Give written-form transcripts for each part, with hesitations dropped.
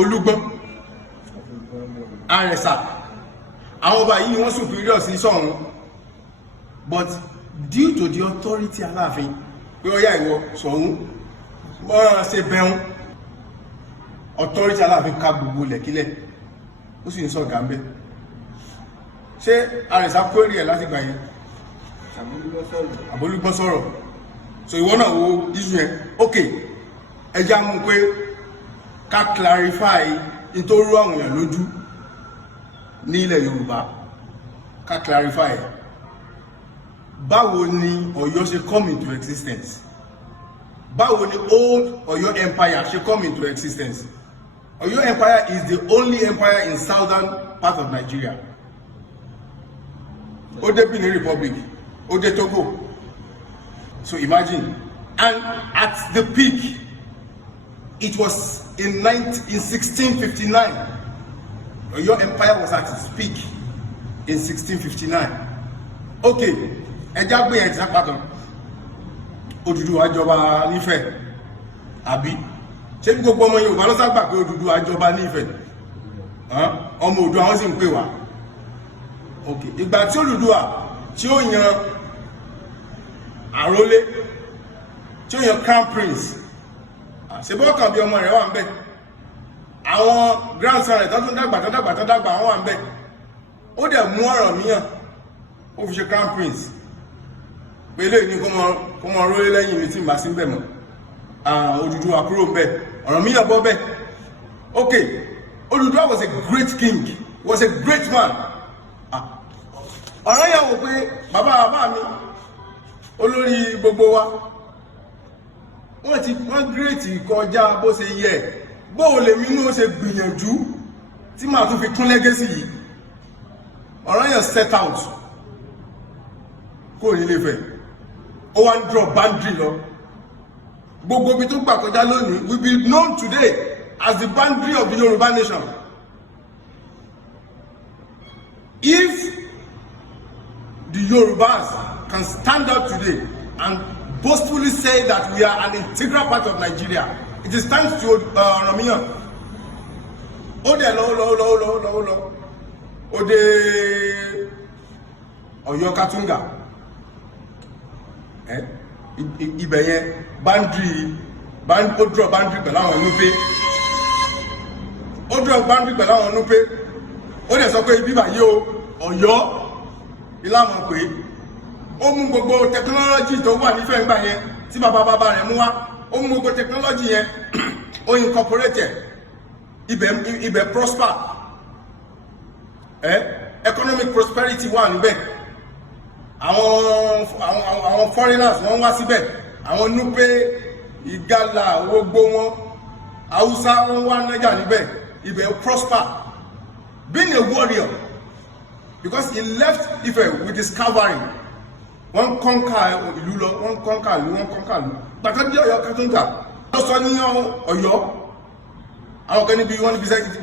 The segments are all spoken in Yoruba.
Olúgbọ́n Àrẹ̀sà àwọn ọba yìí ni wọ́n superior sí sọ́run, but due to the authority Aláàfin pé ó yá ìwọ sọ̀run wọ́n ṣe bẹ̀rún authority Aláàfin ká gbogbo lẹ̀kílẹ̀ ó sì ń sọ gàmbẹ́. Ṣé Àrẹ̀sà query ẹ̀ láti gbà yẹn àbólúgbọ́n sọ̀rọ̀? So ìwọ náà wo issue yẹn. Ok, ẹja mú pé ká clarify nítorí àwọn èèyàn lójú ní ilẹ̀ Yorùbá, ká clarify báwo ni Ọ̀yọ́ ṣe come into existence, báwo ni old Ọ̀yọ́ empire ṣe come into existence. Ọ̀yọ́ empire is the only empire in southern part of Nigeria. Ó dé Benin Republic, ó dé Togo. So imagine, and at the peak it was in 1659. Your empire was at its peak in 1659. Okay, ẹja gbé ẹja pàtó Odùduwà jọba nífẹ̀ẹ́ àbí ṣé bí gbogbo ọmọ Yorùbá ló sábà pé Odùduwà jọba nífẹ̀ẹ́ ọmọ Oòduà wọn sì ń pè wá. Okay, ìgbà tí Odùduwà tí ó yan àrólé tí ó yan crown prince ṣebọ́ kan bí ọmọ rẹ̀ wà ń bẹ̀, àwọn grandson rẹ̀ tọ́tún dàgbà wọ́n wà ń bẹ̀, ó dẹ̀ mú Ọ̀rànmíyàn ó fi ṣe crown prince pé lè ní kó mọ rólé lẹ́yìn mi tí ń bá sí bẹ̀ mọ́. Odùduwà kúrò ń bẹ̀, Ọ̀rànmíyàn bọ́ bẹ̀. Ok, Odùduwà was a great king, was a great man. Ọ̀rànyàn wò pé bàbá mi olórí gbogbo wa wọ́n gírètì kọjá bó ṣe yẹ, bó lè mínú ó ṣe gbìyànjú tí màá tún fi kún lẹ́gẹ́sì yìí. Ọ̀rànyàn set out kó ní Ilé-Ifẹ̀, ó wá ń draw boundary lọ. Gbogbo bí tó gbà kọjá lónìí will be known today as the boundary of the Yoruba nation. If the Yorubas can stand up today and boastfully say that we are an integral part of Nigeria, it is thanks to Ọ̀rànmíyàn. Ó dẹ̀ lọ ó dé Ọ̀yọ́ Kàtúngà, ibẹ̀ yẹn ó draw boundary pẹ̀lú àwọn Núpé, ó dẹ̀ sọ pé ibi báyìí o Ọ̀yọ́ ìlànà pé ó mú gbogbo technology tó wà nífẹ̀ẹ́ ńgbà yẹn tí bàbá rẹ̀ mú wá, ó mú gbogbo technology yẹn ó incorporate ibẹ̀ prosper, economic prosperity wà níbẹ̀, àwọn foreigners wọ́n wá síbẹ̀, àwọn Núpé Ìgalà gbogbo wọn Haúsá wọ́n wá nájà níbẹ̀, ibẹ̀ prosper. Being a warrior, because he left Ife with his cavalry, wọ́n conquer ìlú lọ, wọ́n conquer ìlú. Gbàtà bí Ọ̀yọ́ Kàtúngà lọ sọ ní Ọ̀yọ́, àwọn kan níbi wọ́n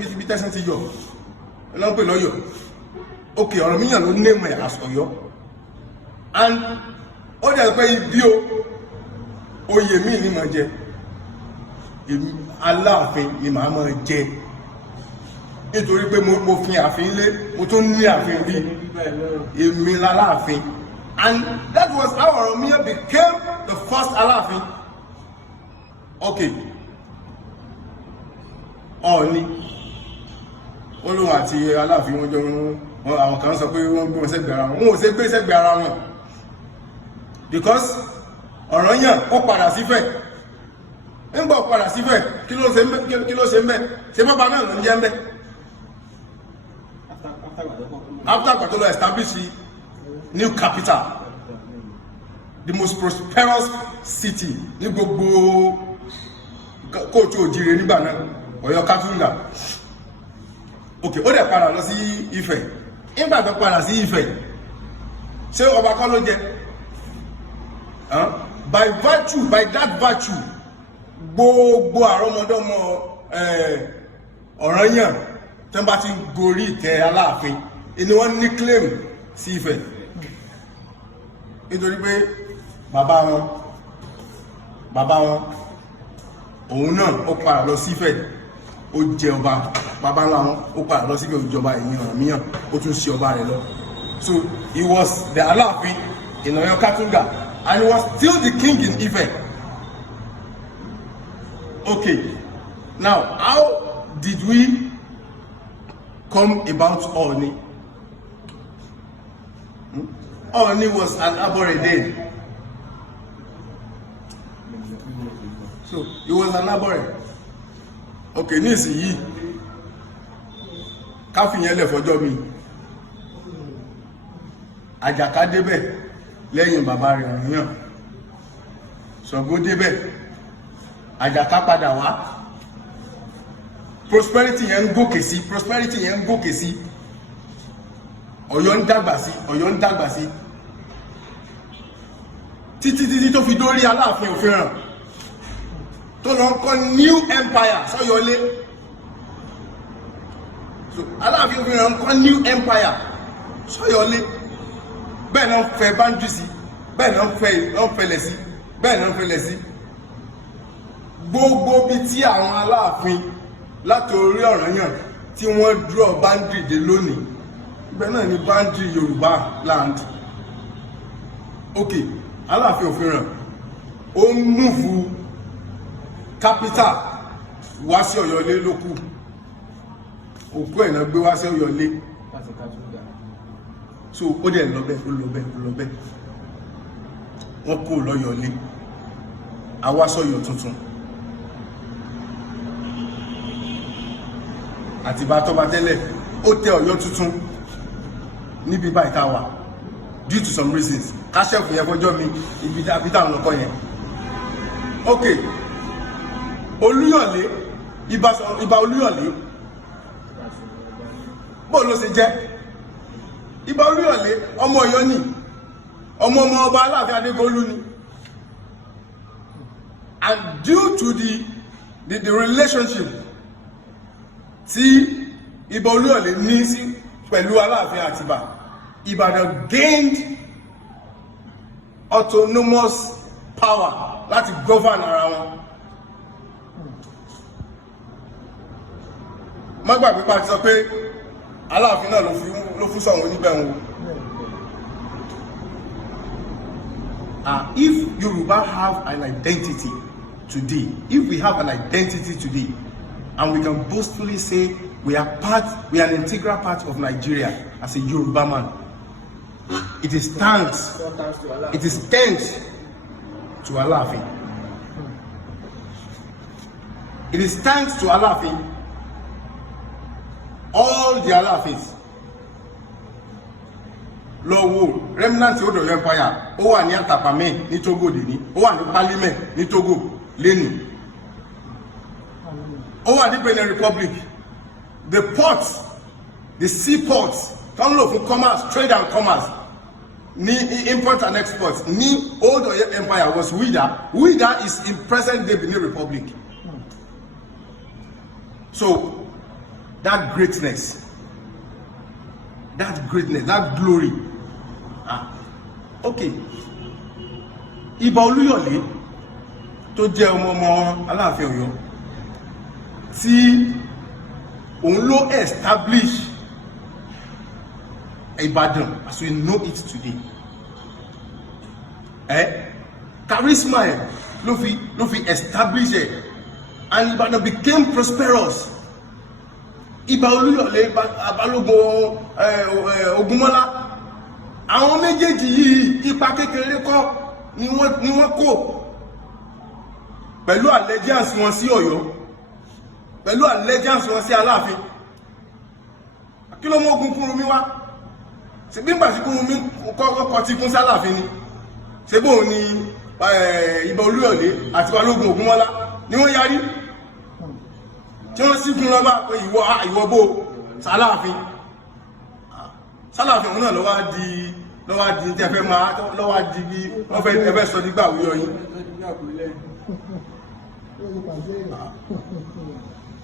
níbi tẹ́sán ti yọ lọ́n pè lọ́yọ̀. Ok, Ọ̀rànmíyàn ló name ẹ̀ as Ọ̀yọ́, and ó dẹ̀ pé ibi oyè míì ní máa jẹ, Aláàfin ni màá máa jẹ, nítorí pé mo fi ààfin lé, mo tún ní ààfin bí èmi l'Aláàfin. And that was how Ọ̀rànmíyàn became the first Aláàfin. Okay, Ọọ̀ni olóhùn àti Aláàfin wọ́n jọ àwọn kan sọ pé wọ́n gbé wọn sẹ́gbẹ̀ ara wọn, wọn ò ṣe gbé sẹ́gbẹ̀ ara wọn, because Ọ̀rànyàn ó padà sífẹ̀. Nígbà padà sífẹ̀ kí ló ṣe ń bẹ̀, ṣe bàbá náà ló ń jẹ́ ń bẹ̀. After Patolo established new capital, the most prosperous city ní gbogbo kóòtù òjìrè nígbà náà, Ọ̀yọ́ Kàtúngà. Ok, ó dẹ̀ padà lọ sí Ifẹ̀. Nígbà tó padà sí Ifẹ̀, ṣé ọba kọ́ ló jẹ? By that virtue, gbogbo àrọ́mọdọ́mọ Ọ̀rànyàn tó bá ti gorí ìtẹ́ Aláàfin ni wọ́n ní claim sí Ifẹ̀, nítorí pé bàbá wọn òun náà ó padà lọ sí Ifẹ̀ ó jẹ ọba bàbá ńlá wọn ó padà lọ síbẹ̀ ìjọba ìyàn ó tún ṣe ọba rẹ̀ lọ. So he was the Aláàfin in Ọ̀yọ́ Katunga and he was still the king in Ife. Okay, now how did we come about Ooni? Ooni was an Abore. So he was an Abore. Okay, nísìnyí káfíyàn lẹ̀ fọjọ́ mi Àjàká débẹ̀ lẹ́yìn bàbá rẹ̀ Ọ̀rànyàn, Ṣàngó débẹ̀ Àjàká padà wá, prosperity yẹn ń gòkè sí, Ọ̀yọ́ ń dàgbà sí títí tó fi dórí Aláàfin Òfìràn tó lọ kọ́ new empire sọ́yọ́lé. So Aláàfin Òfìràn kọ́ new empire sọ́yọ́lé, bẹ́ẹ̀ náà fẹ́ Bánjú sí, bẹ́ẹ̀ náà fẹ́lẹ̀ sí gbogbo bí tí àwọn Aláàfin látorí Ọ̀rànyàn tí wọ́n draw boundary dé lónìí, ibẹ̀ náà ni boundary Yorùbá land. Okay, Aláàfin Òfìràn ó ń múfù capital wá sí Ọ̀yọ́lé lókù, òkú ẹ̀nà gbé wá sí Ọ̀yọ́lé. So ó dẹ̀ lọ́bẹ̀ wọ́n kó lọ́yọ̀lé awásọ̀yọ̀ tuntun àti bá tọ́ba tẹ́lẹ̀ ó tẹ Ọ̀yọ́ tuntun níbi báyìí tá wà due to some reasons káṣẹ́fù yẹn fọjọ́ mi ibi táwọn ọkọ yẹn. Okay, Olúyọ̀lé Ìbà Olúyọ̀lé bó ló ṣe jẹ́? Ìbà Olúyọ̀lé ọmọ Ọ̀yọ́ ni, ọmọ ọba Aláàfin Adégolú ni, and due to the relationship tí Ìbà Olúyọ̀lé ní sí pẹ̀lú Aláàfin Àtìbà, Ìbàdàn gained autonomous power láti govern ara wọn. Má gbàgbé pa ti sọ pé Aláàfin náà ló fún sọ̀wọ́n oníbẹ̀wọ̀n. If Yoruba have an identity today, and we can boastfully say we are an integral part of Nigeria as a Yoruba man, it is thanks to Aláàfin. It is thanks to Aláàfin. All the Aláàfins lọ́wọ́ remnant Odo Empire ó wà ní Àtàpàmẹ́ ní Togo lẹ́ni, ó wà ní Parliament ní Togo lẹ́ni, ó wà ní Benin Republic. The ports, the seaports kan lò fún commerce, trade and commerce, ní import and export ní Odo Empire was Wida is in present day Benin Republic. So that greatness, that glory. Okay. Ìbà Olúyọ̀lé tó jẹ́ ọmọ Aláàfin Ọ̀yọ́ tí òun ló establish Ìbàdàn as we know it today. Charisma ló fi establish it, and Ìbàdàn became prosperous. Ìbà Olúyọ̀lé Balógun Ògúnmọ́lá, àwọn méjèèjì yìí ipa kékeré kọ́ ni wọ́n kó pẹ̀lú allegiance wọn sí Ọ̀yọ́, pẹ̀lú allegiance wọn sí Aláàfin. Kí ló mú ogun Kúrúnmí wá? Ṣé bí nígbà tí Kúrúnmí kọ́ ti kún sálàfin ni? Ṣé bóun ni Ìbà Olúyọ̀lé àti Balógun Ògúnmọ́lá ni wọ́n yarí tí wọ́n sì kún lọ́bá pé ìwọ bó Sàláàfin òun náà lọ́wọ́ di tẹ́fẹ́ máa lọ́wọ́ di bí wọ́n fẹ́ ẹfẹ́ sọ nígbà wúyọ yìí.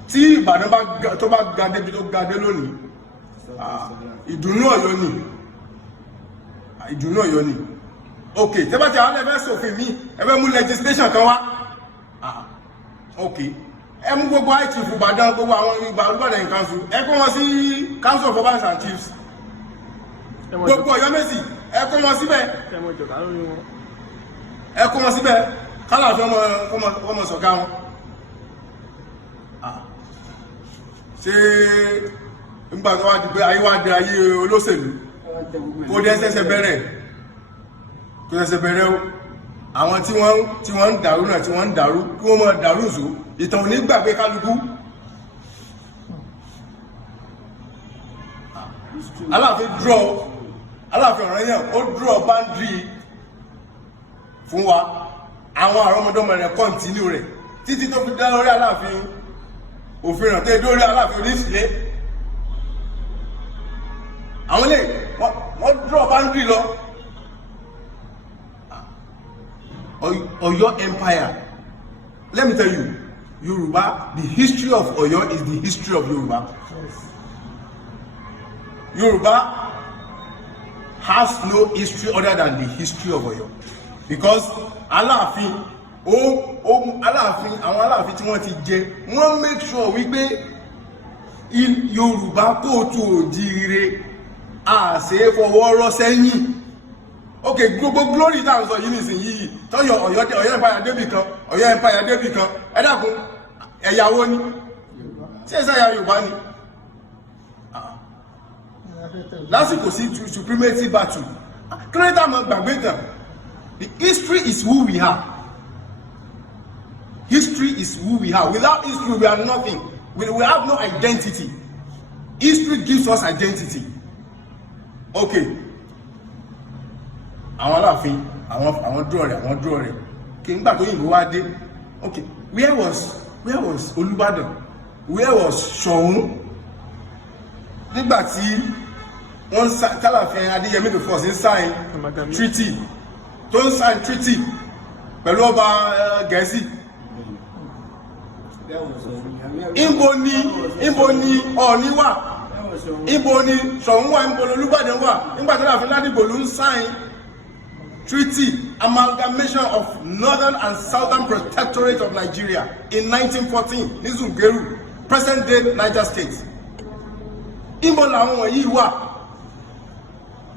Tí Ìbàdàn tó bá ga débi tó ga dé lónìí, ìdùnnú Ọ̀yọ́ ni. Okay, tẹ́bá tí àwọn ẹfẹ́ sòfin mí ẹfẹ́ mú legislation kan wá. Okay, ẹ mú gbogbo high chief Ìbàdàn gbogbo àwọn Ìbàdàn council ẹ kó wọn sí council of Ọba and Chiefs gbogbo Ọ̀yọ́ Mèsì ẹ kó wọn síbẹ̀ ẹ kó wọn síbẹ̀ kálàfin ọmọ sọ̀gá wọn ṣe nígbà tó wá di pé ayé wá di ayé olóṣèlú kó dé ṣẹ̀ṣẹ̀ bẹ̀rẹ̀ o àwọn tí wọ́n ń dàrú náà tí wọ́n ń dàrú kí wọ́n máa dàrú ìṣó ìtàn ò ní gbàgbé kálukú Aláàfin Ọ̀rànyàn ó draw boundary fún wa àwọn àrọ́mọdọ́mọ rẹ̀ kọ́ntínú rẹ̀ títí tó fi dá lórí Aláàfin òfin hàn tẹ́ lórí Aláàfin oníṣìlẹ̀ àwọn lè wọ́n draw boundary lọ Ọ̀yọ́ empire. Let me tell you, Yoruba, the history of Ọ̀yọ́ is the history of Yoruba. Yoruba has no history other than the history of Ọ̀yọ́, because Aláàfin àwọn Aláàfin tí wọ́n ti jẹ wọ́n make sure wípé Yorùbá kóòtù òjíire àṣẹ fọwọ́rọ́ sẹ́yìn. Okay, gbogbo glory tá ń sọ yìí nísìnyí tọ́yọ̀ Ọ̀yọ́ empire débì kan Ọ̀yọ́ empire débì kan ẹ dákun ẹ̀yàwó ni tí ẹ̀sẹ̀ ẹ̀yà Yorùbá ni lásìkò sí supremacy battle kílódé mọ̀ gbàgbé tán. The history is who we are. History is who we are. Without history we are nothing. We have no identity. History gives us identity. Okay. Àwọn Aláàfin àwọn draw rẹ̀ kí nígbà tó yìnbó wá dé. Okay, where was Olúbàdàn, where was Ṣọ̀ún nígbà tí wọ́n Tálàfin Adéyẹmí the first ń sign treaty tó ń sign treaty pẹ̀lú ọba Gẹ̀ẹ́sì. Ìbò ni Ọọ̀ni wà, ìbò ni Ṣọ̀ún wà, ìbò ni Olúbàdàn wà nígbà Tálàfin Ládìgbòlú ń sign treaty amalgamation of Northern and Southern Protectorate of Nigeria in 1914 ní Zungeru, present day Niger State. Ìmọ̀ làwọn wọ̀nyí wà.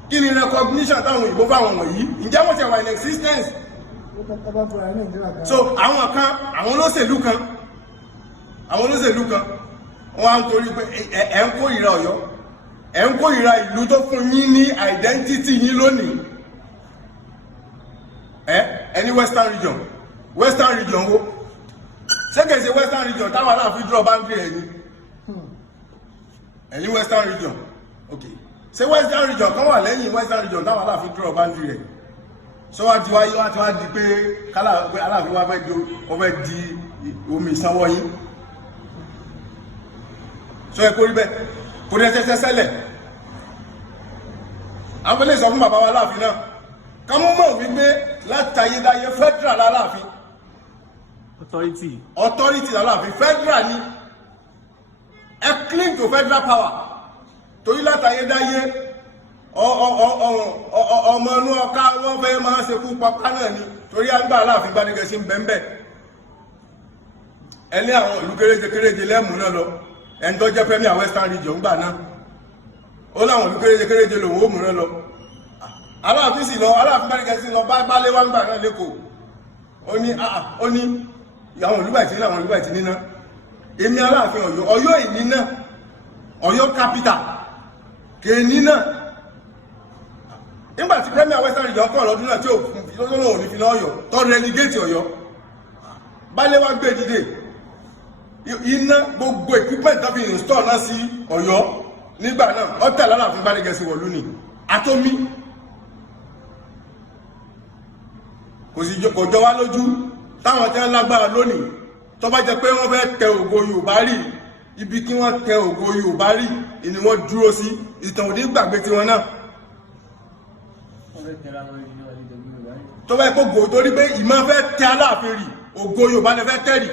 Kí ni recognition táwọn òyìnbó fáwọn wọ̀nyí? Ǹjẹ́ wọ́n ti wà in existence? So àwọn olóṣèlú kan wọ́n á ń torí pé ẹ̀ ń kórìíra Ọ̀yọ́, ẹ̀ ń kórìíra ìlú tó fún yín ní identity yín lónìí. Any western region wo ṣé kìí ṣe western region táwọn Aláàfin draw boundary ẹ̀ ni any western region. Okay, ṣé western region kan wà lẹ́yìn western region táwọn Aláàfin draw boundary ẹ̀ so wá ti wá di pé Aláàfin wá fẹ́ di omi ìsanwó yín so ẹ kó rí bẹ́ẹ̀ kò dẹ̀ ṣẹ̀ṣẹ̀ ṣẹlẹ̀. àwọn ilé ìsọ fún bàbá wa Aláàfin náà ká mọ́ mọ̀ wípé látayédáyé federal Aláàfin authority Aláàfin federal ni ẹ cling to federal power torí látayédáyé ọmọ inú ọká wọ́n fẹ́ máa ṣe fún papá náà ni torí àgbà Aláàfin Gbádégẹṣin sí bẹ́ẹ̀ ẹni àwọn ìlú kéréje lẹ́mù náà lọ ẹni tó jẹ́ premier western region gbà náà ó láwọn ìlú kéréje lòun ó mú náà lọ. Aláàfin sì lọ Aláàfin Gbádégẹṣin lọ bá lé wá ń gbà náà lẹ́kọ̀ọ́ ó ní àwọn olúbàìtì ní àwọn olúbàìtì níná èmi Aláàfin Ọ̀yọ́ ìníná Ọ̀yọ́ capital kèéníná nígbàtí premier western region kọ́ lọ́dún náà tí ó ní fi náà Ọ̀yọ́ tó relegate Ọ̀yọ́ bálé wá gbé dìde iná gbogbo equipment tó fi install náà sí Ọ̀yọ́ nígbà náà ó tẹ̀lé Aláàfin Gbádégẹṣin wọ̀lú ni àtómi kò jọ wá lójú táwọn tẹ́ lágbára lónìí tó bá jẹ́ pé wọ́n fẹ́ tẹ ògo Yorùbá rí ibi kí wọ́n tẹ ògo Yorùbá rí ni wọ́n dúró sí ìtàn òní gbàgbé tiwọn náà tó bá kó gò torí pé ìmọ̀ fẹ́ tẹ Aláàfin rí ògo Yorùbá lẹ fẹ́ tẹ̀rì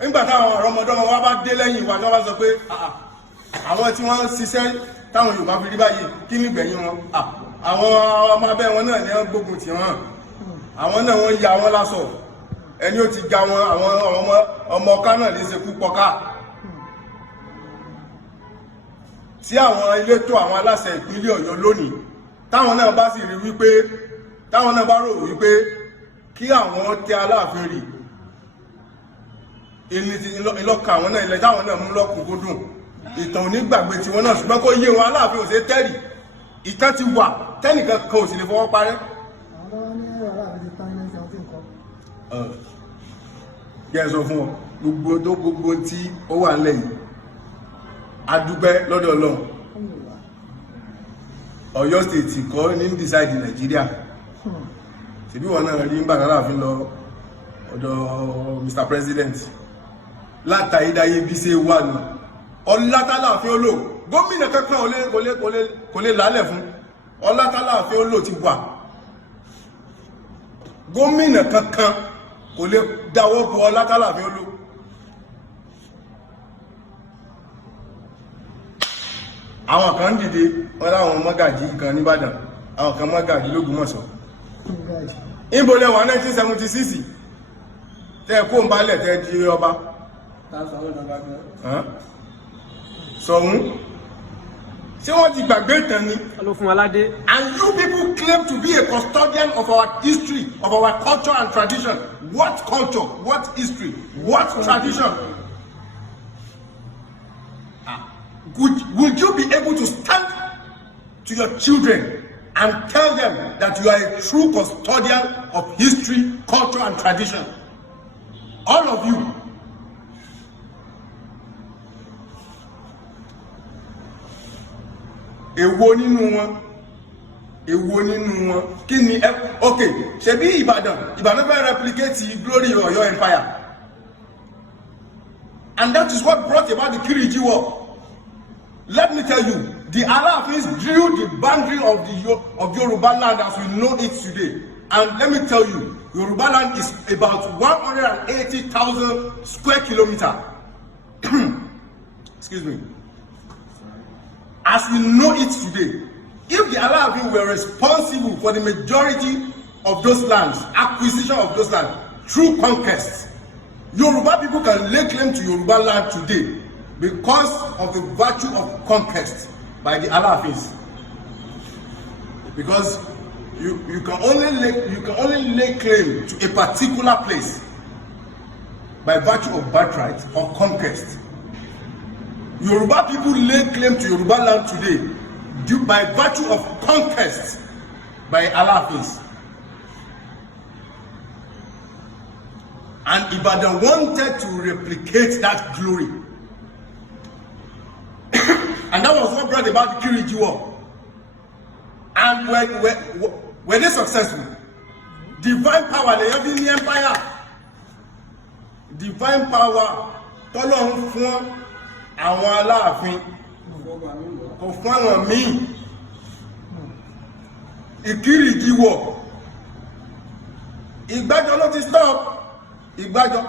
nígbà táwọn ọ̀rọ̀mọdọ́mọ wa bá dé lẹ́yìn ìwà tó bá sọ pé àwọn tí wọ́n ń ṣiṣẹ́ táwọn Yorùbá fi rí báyìí kí ní gbẹ̀yìn wọn àwọn ọmọ abẹ́ wọn náà ní wọ́n gbógun tì wọ́n àwọn náà wọ́n ya wọn lásọ ẹni ó ti ga àwọn ọmọ ọká náà lè ṣe kú pọká tí àwọn elétò àwọn aláṣẹ ìpínlẹ̀ Ọ̀yọ́ lónìí táwọn náà bá sì rí wípé táwọn náà bá rò wípé kí àwọn tẹ Aláàfin rì ìlọ́kà àwọn náà ilẹ̀ táwọn náà mú lọ́kùnkúndùn ìtàn onígbàgbé tí wọ́n náà ṣùgbọ́n kó yé wọn Aláàfin ò ṣe tẹ́rì ìtàn ti wà tẹ́nìkan kan ò sì lè fọwọ́ parẹ́. kí ẹ sọ fún ọ gbogbo tí ó wà nílẹ̀ yìí adúpẹ́ lọ́dọ̀ Ọlọ́run Ọ̀yọ́ state kọ́ ní decide Nàìjíríà ṣebí wọn náà rí ń bàtà Aláàfin lọ ọ̀dọ̀ Mr. President látàídáyé bí ṣe wà ní ọlátàláàfin olò gómìnà kankan kò lè lálẹ̀ fún ọlátàláàfin olò ti wà gómìnà kankan kò lè dáwọ́ bọ ọlátàláàfin olò àwọn kan dìde wọ́n láwọn mọ́gàjí kan nìbàdàn àwọn kan mọ́gàjí lógúnmọ̀ṣọ́ ìbòlẹ̀ wà 1976 tẹ́ kó ń bálẹ̀ tẹ́ di ọba sọ̀hún tí wọ́n ti gbàgbé ìtàn ni. And you people claim to be a custodian of our history, of our culture and tradition. What culture? What history? What tradition? Would you be able to stand to your children and tell them that you are a true custodian of history, culture and tradition? All of you. Èwo nínú wọn kí ni okay ṣebí Ìbàdàn fẹ́ replicate the glory of your empire, and that is what brought about the Kiriji War. Let me tell you, the Aláàfin drew the boundary of Yoruba land as we know it today, and let me tell you, Yoruba land is about 180,000 square kilometers. Excuse me. As we know it today, if the Aláàfin were responsible for the majority of those lands, acquisition of those lands through conquest, Yoruba people can lay claim to Yoruba land today because of the virtue of conquest by the Aláàfins. Because you can only lay claim to a particular place by virtue of birthright or conquest. Yoruba people lay claim to Yoruba land today by virtue of conquest by Aláàfins. And Ibadan wanted to replicate that glory. And that was what brought about the Kiriji War. And were they successful? Divine power, they have in the empire. Divine power, tọ́lọ́run fún àwọn Aláàfin, kò fún àwọn míì. Ìkiriji War. Ìgbàjọ ló ti stop. Ìgbàjọ.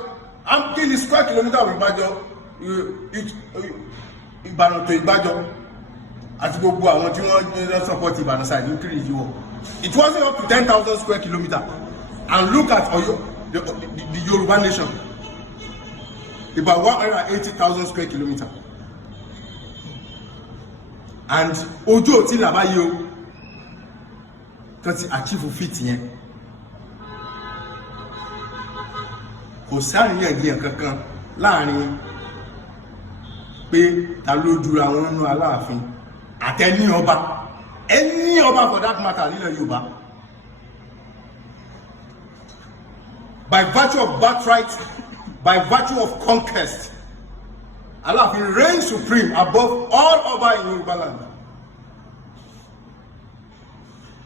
I'm killing square kilometer of Ìgbàjọ. Ìbàdàn tó Ìgbàjọ. Àti gbogbo àwọn tí wọ́n support Ìbàdàn side ní Kiriji War. It wasn't up to 10,000 square kilometers. And look at Oyo, the Yoruba nation. About 180,000 square kilometers. And ojú ò tí là báyìí o tó ti achieve feat yẹn. Kò sáàríyànjiyàn kankan láàrin pé ta ló jura wọn nínú Aláàfin àtẹni ọba, any ọba for that matter nílẹ̀ Yorùbá. By virtue of birthright, by virtue of conquest, Aláàfin reigns supreme above all other in Yoruba land.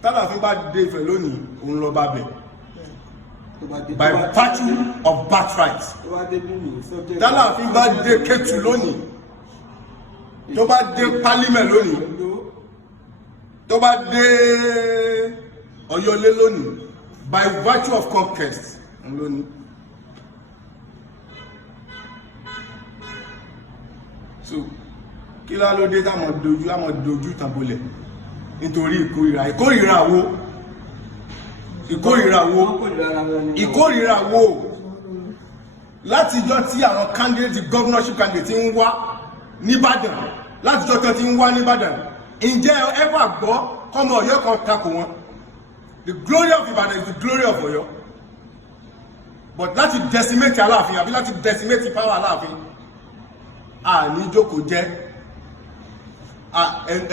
Tálàfin bá dé Ifẹ̀ lónìí, òun lọ bá bẹ̀. By virtue of birthright. Tálàfin bá dé Kétu lónìí, tó bá dé Pálímẹ̀ lónìí, tó bá dé Ọ̀yọ́lé lónìí, by virtue of conquest lónìí. So kí lá ló dé táwọn dojú tàbólẹ̀ nítorí ìkórìíra wo látijọ́ tí àwọn candidate governorship candidate ń wá nìbàdàn látijọ́ tí ń wá nìbàdàn ǹjẹ́ ẹ bá gbọ́ kọ́mọ Ọ̀yọ́ kan takò wọn. The glory of Ibadan is the glory of Ọ̀yọ́, but láti decimate Aláàfin àbí láti decimate power Aláàfin àní jókòó jẹ́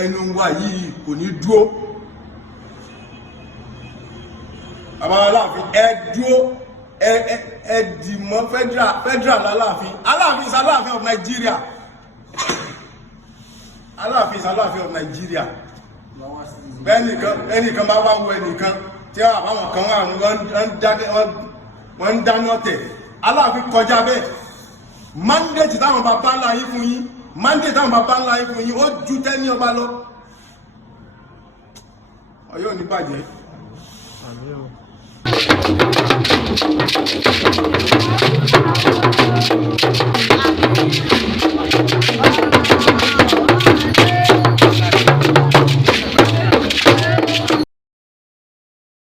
ẹnu wa yìí kò ní dúró. Àbára Aláàfin ẹ dúró ẹ dìmọ́ federal Aláàfin is Aláàfin of Nigeria. Aláàfin is Aláàfin of Nigeria. Ẹnìkan bá wá wo ẹnìkan tí àwọn kan wọ́n ń dáná tẹ̀. Aláàfin kọjá bẹ́ẹ̀. Mandate táwọn bàbá ńlá yín fún yín, mandate táwọn bàbá ńlá yín fún yín, ó ju tẹ́ni ọba lọ. Ọ̀yọ́ ò ní bàjẹ́.